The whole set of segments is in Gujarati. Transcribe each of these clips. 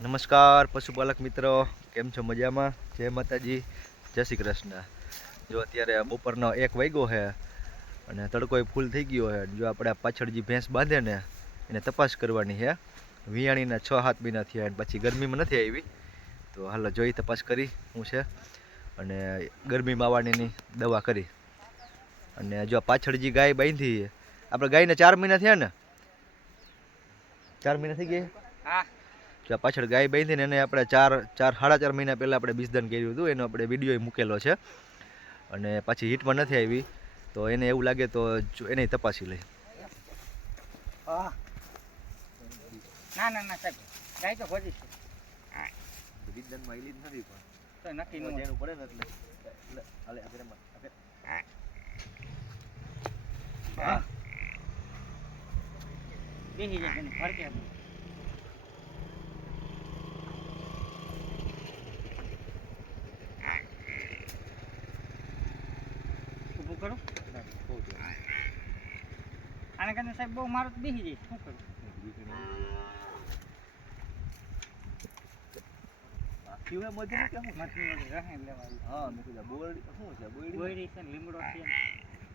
નમસ્કાર પશુપાલક મિત્રો, કેમ છો? મજામાં? જય માતાજી, જય શ્રી કૃષ્ણ. જો અત્યારે બપોરનો 1 વાગ્યો છે અને તડકોય ફૂલ થઈ ગયો છે. જો આપણે પાછળ જે ભેંસ બાંધે ને એને તપાસ કરવાની છે. વિયાણીના 6-7 મહિના થયા અને પછી ગરમીમાં નથી આવી, તો હાલો જોઈ તપાસ કરી શું છે અને ગરમીમાં આવવાની દવા કરી. અને જો પાછળ જે ગાય બાંધી, આપણે ગાયને 4 મહિના થયા ને, 4 મહિના થઈ ગયા. જો પાછળ ગાય બાંધીને એને આપણે 4 સાડા 4 મહિના પહેલાં આપણે બીજદાન કર્યું હતું, એનો આપણે વિડીયો મૂકેલો છે. અને પાછી હિટમાં નથી આવી તો એને એવું લાગે તો એને તપાસી લઈ. ના ના ના સાહેબ, ગાય તો ભજી છે. બીજદાનમાં હેલી જ નથી પણ તો નક્કી નું જેનું પડે ને એટલે હાલે આગળ બેસી જાય એને ફરકે ઊભું કરો. આને કને સાહેબ બહુ મારો તો બેસી જાય, શું કરું? કેવું હે મજૂરી કે શું? મતની ઓલી રહે લેવાય. હા મેં કીધું બોરડી શું છે? બોયડી છે ને લીમડો છે.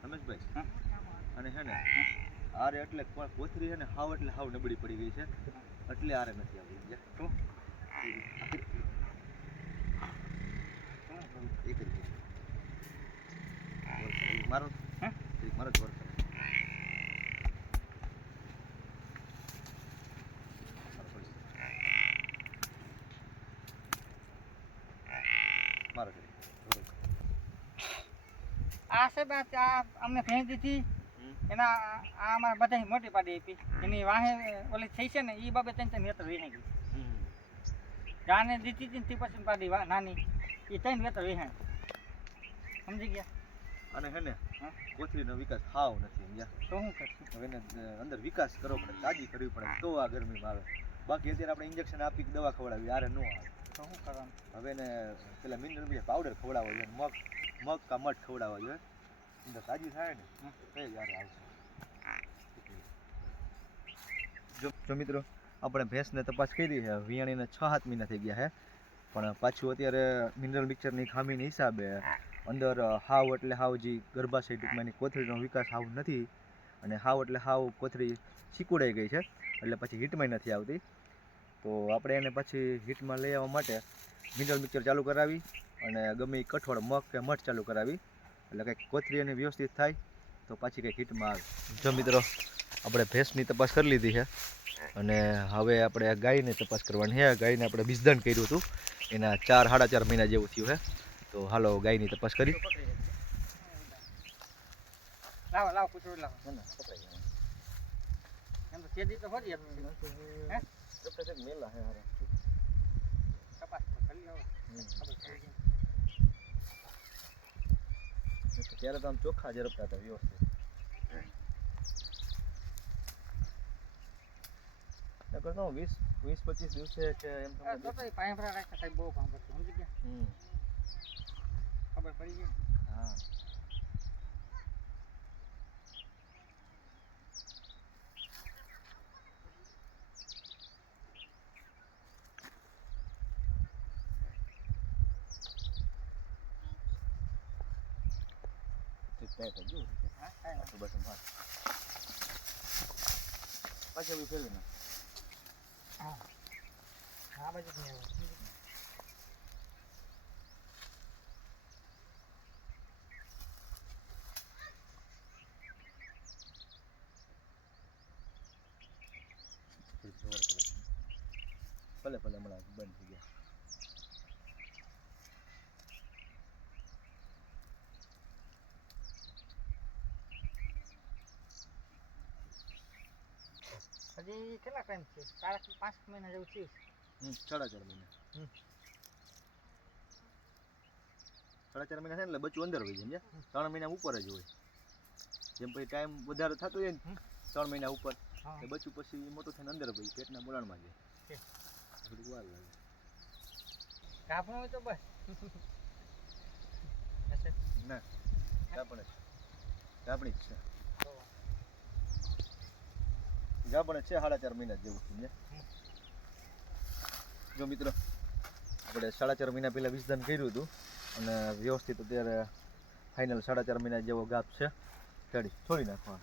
રમેશભાઈ હા અને છે ને આરે એટલે કોથરી છે ને હાવ એટલે હાવ નબળી પડી ગઈ છે, એટલે આરે નથી આવી ગયા. શું એક જ મિનિટ. મારો હે મારો જ વર્ક મારો આ સાહેબ આ અમને ભેંસ દીધી એના આ અમારા બધા મોટી પાડી આપી. એની વાહે ઓલી થઈ છે ને એ બાબતે ત્રણ વેતર વિહાઈ ગઈ. જાને દીધી હતી ને તે પછી પાડી નાની એ 3 વેતર વિહાઈ. સમજી ગયા? અને હે ને કોથરીનો વિકાસ હાવ નથી સમજ્યા. તો શું કરશું? હવે એને અંદર વિકાસ કરવો પડે, તાજી કરવી પડે તો આ ગરમીમાં આવે. બાકી અત્યારે આપણે ઇન્જેક્શન આપી દવા ખવડાવી આરે ન આવે. તો શું કરવાનું? હવે એને પેલા મિનરલ પાવડર ખવડાવવો જોઈએ, મગ કા મઠ ખવડાવવા જોઈએ. અંદર તાજી થાય ને તો જ આરે આવશે. જો મિત્રો આપણે ભેંસને તપાસ કરી છે, વિયાણીને 6-7 મહિના થઈ ગયા છે, પણ પાછું અત્યારે મિનરલ મિક્સરની ખામીના હિસાબે અંદર હાવ એટલે હાવ જે ગર્ભાશય ટૂંકમાં એની કોથળીનો વિકાસ હાવ નથી અને હાવ એટલે હાવ કોથળી સિકુડાઈ ગઈ છે, એટલે પછી હીટમાં નથી આવતી. તો આપણે એને પછી હીટમાં લઈ આવવા માટે મિનરલ મિક્સર ચાલુ કરાવી અને ગમે એ કઠોળ મગ કે મઠ ચાલુ કરાવી એટલે કંઈક કોથળી એની વ્યવસ્થિત થાય તો પાછી કંઈક હીટમાં આવે. જો મિત્રો આપણે ભેંસની તપાસ કરી લીધી છે અને હવે આપણે ગાયની તપાસ કરવાની છે. ગાયને આપણે બીજદાન કર્યું હતું, એના 4-સાડા 4 મહિના જેવું થયું છે. તો હાલો ગાયની તપાસ કરી. લાવો લાવો કૂતરો લાવો. એમ તો તેજી તો હોતી હે મેલા હે હારે તપાસ કરી લો. ખબર પડી ગઈ. ત્યારે તો આમ ચોખ્ખા જ રપતા હતા વ્યવસ્થિત. નકર તો 20-25 દિવસે કે એમ તો પાયફરા રાખતા સાહેબ બહુ કામ કરતું. સમજી ગયા? ખબર પડી ગઈ. હા પાછી ફેરવી ના. હા આ બાજુ જ નહીં આવે. ભલે ભલે હમણાં બંધ થઈ ગયા. હજી કેટલા ટાઈમ છે? 4-5 મહિના જેવું થયું. 4.5 મહિના. 4.5 મહિના થાય ને એટલે બચ્ચું અંદર હોય છે, 3 મહિના ઉપર જ હોય. જેમ પછી ટાઈમ વધારે થતો હોય ને 3 મહિના ઉપર એ બચ્ચું પછી મોટું થઈને અંદર હોય પેટના મોલાણમાં જાય. થોડીક વાર લાગે. કાપણું હોય તો બસ ના જાપણે જ છે. જાપણે છે 4.5 મહિના જેવું છે. જો મિત્રો આપણે 4.5 મહિના પહેલાં વિસર્જન કર્યું હતું અને વ્યવસ્થિત અત્યારે ફાઇનલ 4.5 મહિના જેવો ગાપ છે. છોડી નાખવા.